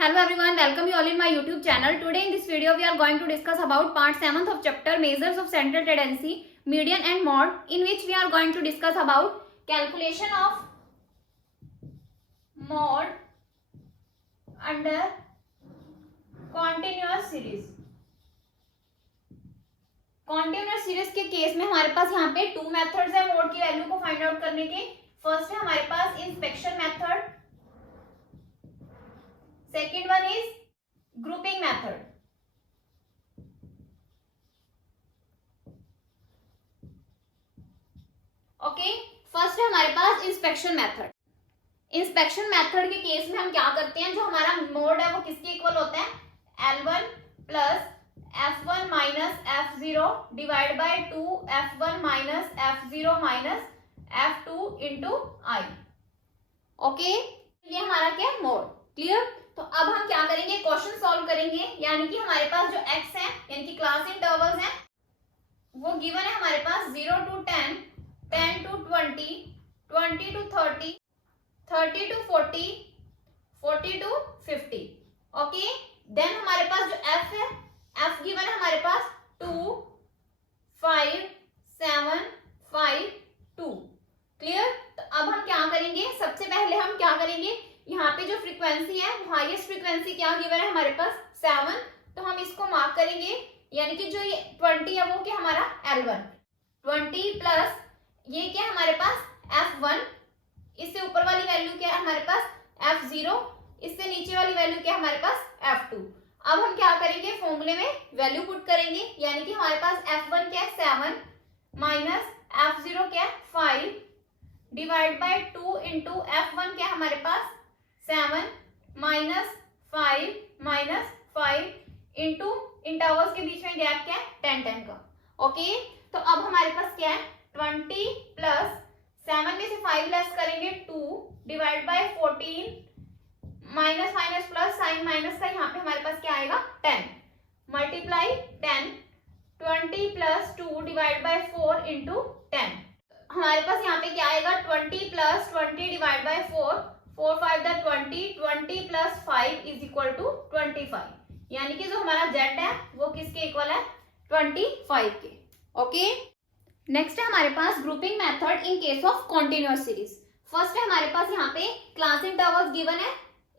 Hello everyone, welcome you all in my YouTube channel. Today in this video we are going to discuss about part 7th of chapter measures of central tendency, median and mode, in which we are going to discuss about calculation of mode under continuous series. Continuous series के case में हमारे पास यहाँ पे two methods है mode की value को find out करने के. फर्स्ट है हमारे पास inspection method, second one is grouping method. Okay, first है हमारे पास इंस्पेक्शन मेथड. इंस्पेक्शन मेथड के केस में हम क्या करते हैं, जो हमारा मोड है वो किसके इक्वल होता है, L1 plus F1 minus F0 divide by 2 F1 minus F0 minus F2 into I. Okay, ये हमारा क्या है, मोड. क्लियर. तो अब हम क्या करेंगे, क्वेश्चन सॉल्व करेंगे. यानी कि हमारे पास जो x है यानी कि क्लास इंटरवल्स हैं वो गिवन है हमारे पास 0 to 10, 10 to 20, 20 to 30, 30 to 40, 40 to 50. Okay, then हमारे पास जो f है, f गिवन है हमारे पास 2, 5, 7, 5, 2. क्लियर. तो अब हम क्या करेंगे, सबसे पहले हम क्या करेंगे, यहाँ पे जो फ्रीक्वेंसी है हाईएस्ट फ्रीक्वेंसी क्या गिवन है हमारे पास 7, तो हम इसको मार्क करेंगे. यानी कि जो ये 20 है वो क्या हमारा L1, 20 प्लस ये क्या है हमारे पास F1, इससे ऊपर वाली वैल्यू क्या है हमारे पास F0, इससे नीचे वाली वैल्यू क्या है हमारे पास F2. अब हम क्या करेंगे, फॉर्मूले में वैल्यू पुट करेंगे. यानी कि हमारे पास F1 क्या है 7 माइनस F0 क्या है 5 डिवाइड बाय 2 इंटू F1 क्या है हमारे पास 7 माइनस 5 इंटू इंटरवल्स के बीच में गैप क्या है 10 का. ओके, तो अब हमारे पास क्या है 20 प्लस 7 में से 5 लेस करेंगे 2 divide by 14 minus minus plus sign minus का यहाँ पे हमारे पास क्या आएगा 10 multiply 10, 20 plus 2 divide by 4 into 10. हमारे पास यहाँ पे क्या आएगा 20 plus 20 divide by 4, 4 5 the 20, 20 plus 5 is equal to 25. यानी कि जो हमारा z है वो किसके इक्वल है 25 के. ओके, नेक्स्ट है हमारे पास grouping method in case of continuous series. First है हमारे पास यहाँ पे क्लास इंटरवल्स गिवन है,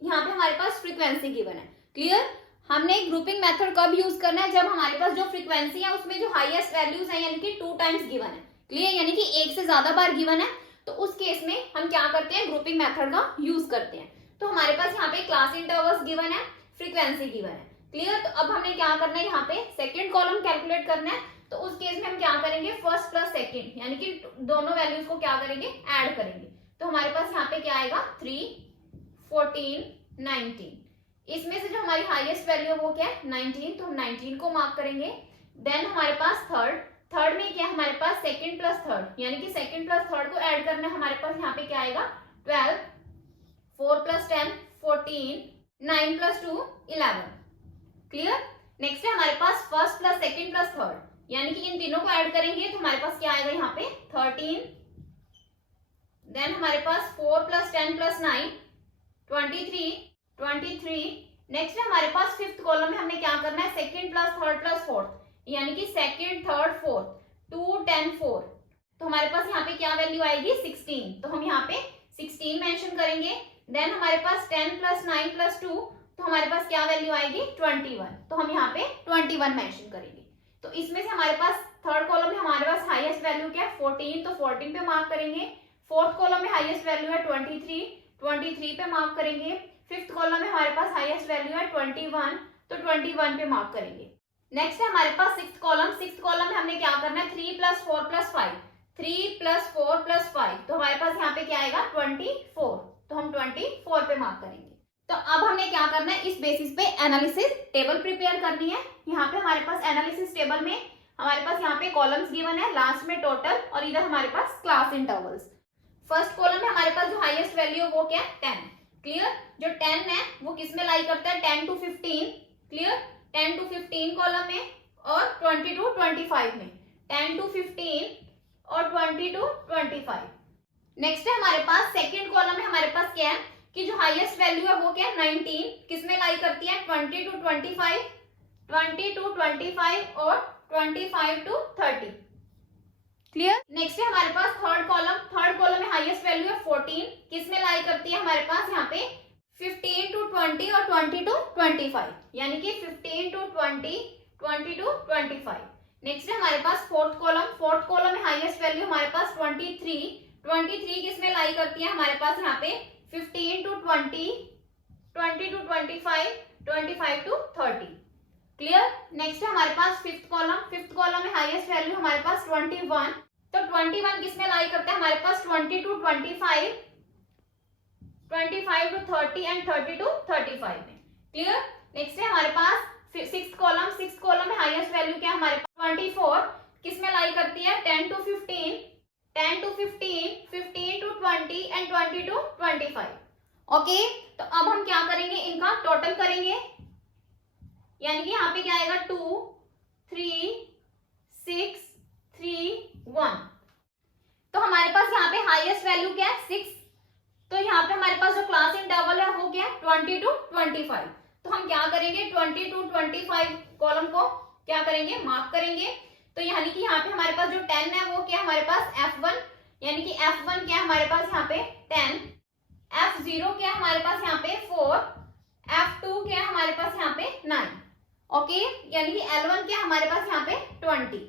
यहाँ पे हमारे पास फ्रीक्वेंसी गिवन है. क्लियर. हमने ग्रुपिंग मेथड कब यूज करना है, जब हमारे पास जो फ्रीक्वेंसी है उसमें जो हाईएस्ट वैल्यूज है यानी कि 2 टाइम्स गिवन है. क्लियर, यानी कि एक से ज्यादा बार गिवन है, तो उस केस में हम क्या करते हैं, ग्रुपिंग मेथड का यूज करते हैं. तो हमारे पास यहाँ पे क्लास इंटरवल्स गिवन है, फ्रीक्वेंसी गिवन है. क्लियर. तो अब हमने क्या करना है, यहाँ पे सेकंड कॉलम कैलकुलेट करना है. तो उस केस में हम क्या करेंगे, फर्स्ट प्लस सेकंड यानी कि दोनों वैल्यूज को क्या करेंगे, ऐड करेंगे. तो हमारे पास यहाँ पे क्या आएगा 3, 14, 19. इसमें से जो हमारी हाईएस्ट वैल्यू है वो क्या है 19, तो हम 19 को मार्क करेंगे. देन हमारे पास थर्ड में क्या हमारे पास सेकंड प्लस थर्ड यानी कि सेकंड प्लस थर्ड को ऐड करना है. हमारे पास यहाँ पे क्या आएगा 12, 4 प्लस 10 14, 9 प्लस 2 11. क्लियर. नेक्स्ट है हमारे पास first plus second plus third यानी कि इन तीनों को ऐड करेंगे तो हमारे पास क्या आएगा यहाँ पे 13. देन हमारे पास 4 प्लस 10 प्लस 9 23. नेक्स्ट है हमारे पास फिफ्थ कॉलम में हमने क्या करना है, second plus third plus fourth यानी कि सेकंड थर्ड फोर्थ 2 10 4. तो हमारे पास यहाँ पे क्या वैल्यू आएगी 16, तो हम यहाँ पे 16 मेंशन करेंगे. देन हमारे पास 10 प्लस 9 प्लस 2, तो हमारे पास क्या वैल्यू आएगी 21, तो हम यहाँ पे 21 मेंशन करेंगे. तो इसमें से हमारे पास थर्ड कॉलम में हमारे पास हाईएस्ट वैल्यू क्या है 14, तो 14 पे मार्क करेंगे. फोर्थ कॉलम में हाईएस्ट वैल्यू है 23 पे मार्क करेंगे. फिफ्थ कॉलम में हमारे पास हाईएस्ट वैल्यू है 21, तो 21 पे मार्क करेंगे. नेक्स्ट है हमारे पास सिक्स्थ कॉलम में हमने क्या करना है 3 प्लस 4 प्लस 5, 3 प्लस 4 प्लस 5, तो हमारे पास यहाँ पे क्या आएगा 24, तो हम 24 पे मार्क करेंगे. तो अब हमने क्या करना है, इस बेसिस पे एनालिसिस टेबल प्रिपेयर करनी है. यहाँ पे हमारे पास एनालिसिस टेबल में हमारे पास यहाँ पे कॉलम्स गिवन है, लास्ट में टोटल और इधर हमारे पास क्लास इंटरवल्स. फर्स्ट कॉलम में हमारे पास जो हाईएस्ट वैल्यू है वो क्या है 10. क्लियर. जो 10 है वो किस में लाई करता है 10 to 15. क्लियर. 10 to 15 कॉलम में और 20 to 25 में, 10 to 15 और 20 to 25. नेक्स्ट है हमारे पास सेकंड कॉलम में हमारे पास क्या है कि जो हाईएस्ट वैल्यू है वो क्या है 19, किसमें लाई करती है 20 to 25, 20 to 25 और 25 to 30। क्लियर। नेक्स्ट है हमारे पास थर्ड कॉलम में हाईएस्ट वैल्यू है 14, किसमें लाई करती है हमारे पास यहाँ पे 15 to 20 और 20 to 25, यानी कि 15 to 20, 20 to 25। नेक्स्ट है हमारे पास फोर्थ कॉलम में हाईएस्ट वैल्यू हमारे पास 23 किसमें लाई करती है हमारे पास यहाँ पे 15 to 20, 20 to 25, 25 to 30। Clear. Next है हमारे पास फिफ्थ कॉलम में हाईएस्ट वैल्यू हमारे पास 21, तो 21 किसमें लाई करते हैं हमारे पास 20 to 25, 25 to 30 एंड 30 to 35 में। क्लियर। नेक्स्ट है हमारे पास सिक्स्थ कॉलम में हाईएस्ट वैल्यू क्या है हमारे पास 24, किसमें लाई करती है 10 to 15, 15 to 20 and 20 to 25। Okay, तो अब हम क्या करेंगे, इनका टोटल करेंगे, यानी कि यहाँ पे क्या आएगा 2, 3, 6, 3, 1। तो हमारे पास यहाँ पे हाईएस्ट वैल्यू क्या है 6, तो यहाँ पे हमारे पास जो क्लास इंटरवल है वो क्या है 20 to 25। तो हम क्या करेंगे 20 to 25 कॉलम को क्या करेंगे मार्क करेंगे। तो यानी कि यहाँ पे हमारे पास जो 10 है वो क्या है हमारे पास F1, यानी कि F1 क्या है हमारे पास यहाँ पे 10, F0 क्या है हमारे पास यहाँ पे 4, F2 क्या है हमारे पास यहाँ पे 9। ओके, यानी कि L1 क्या है हमारे पास यहाँ पे 20।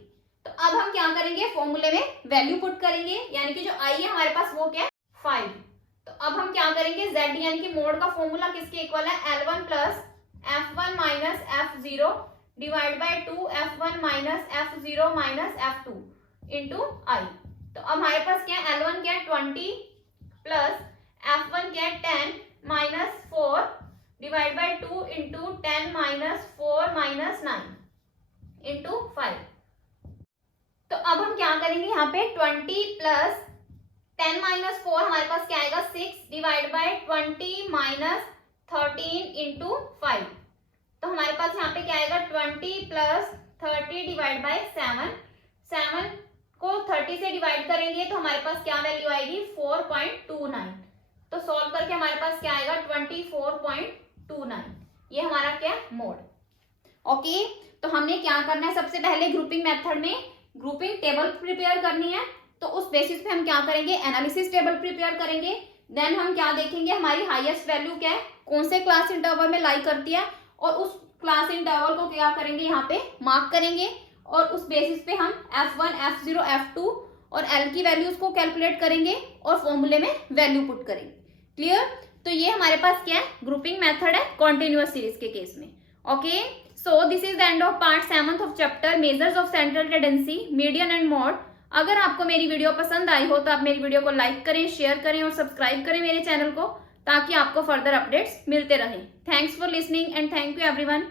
तो अब हम क्या करेंगे फॉर्मूले में वैल्यू पुट करेंगे, यानी कि जो I है हमारे पास वो क्या है 5। तो अब हम क्या करेंगे Z, यानी कि मोड का फॉर्मूला किसके इक्वल है L1 plus F1 minus F0 divide by 2 F1 minus F0 minus F2 into I। तो अब हमारे पास क्या है L1 क्या है 20 प्लस F1 क्या है 10 minus 4 divide by 2 into 10 minus 4 minus 9 into 5। तो अब हम क्या करेंगे यहाँ पे 20 प्लस 10 माइनस 4 हमारे पास क्या आएगा 6 डिवाइड बाय 20 माइनस 13 इंटू 5। तो हमारे पास यहाँ पे क्या आएगा 20 प्लस 30 डिवाइड बाय 7 को 30 से डिवाइड करेंगे तो हमारे पास क्या वैल्यू आएगी 4.29। तो सॉल्व करके हमारे पास क्या आएगा 24.29। ये हमारा क्या मोड। ओके, तो हमने क्या करना है, सबसे पहले ग्रुपिंग मेथड में ग्रुपिंग टेबल प्रिपेयर करनी है। तो उस बेसिस पे हम क्या करेंगे एनालिसिस टेबल प्रिपेयर करेंगे। देन हम क्या देखेंगे हमारी हाईएस्ट वैल्यू क्या है, कौन से क्लास इंटरवल में लाई करती है, और उस क्लास इंटरवल को क्या करेंगे यहाँ पे मार्क करेंगे, और उस बेसिस पे हम F1, F0, F2 और L की वैल्यूज को कैलकुलेट करेंगे और फॉर्मूले में वैल्यू पुट करेंगे। क्लियर। तो ये हमारे पास क्या है ग्रुपिंग मेथड है कॉन्टिन्यूअस सीरीज के केस में। Okay, so this is the end of part 7 of chapter measures of central tendency, median and mode. अगर आपको मेरी वीडियो पसंद आई हो तो आप मेरी वीडियो को लाइक करें, शेयर करें और सब्सक्राइब करें मेरे चैनल को, ताकि आपको फर्दर अपडेट्स मिलते रहें। Thanks for listening and thank you everyone.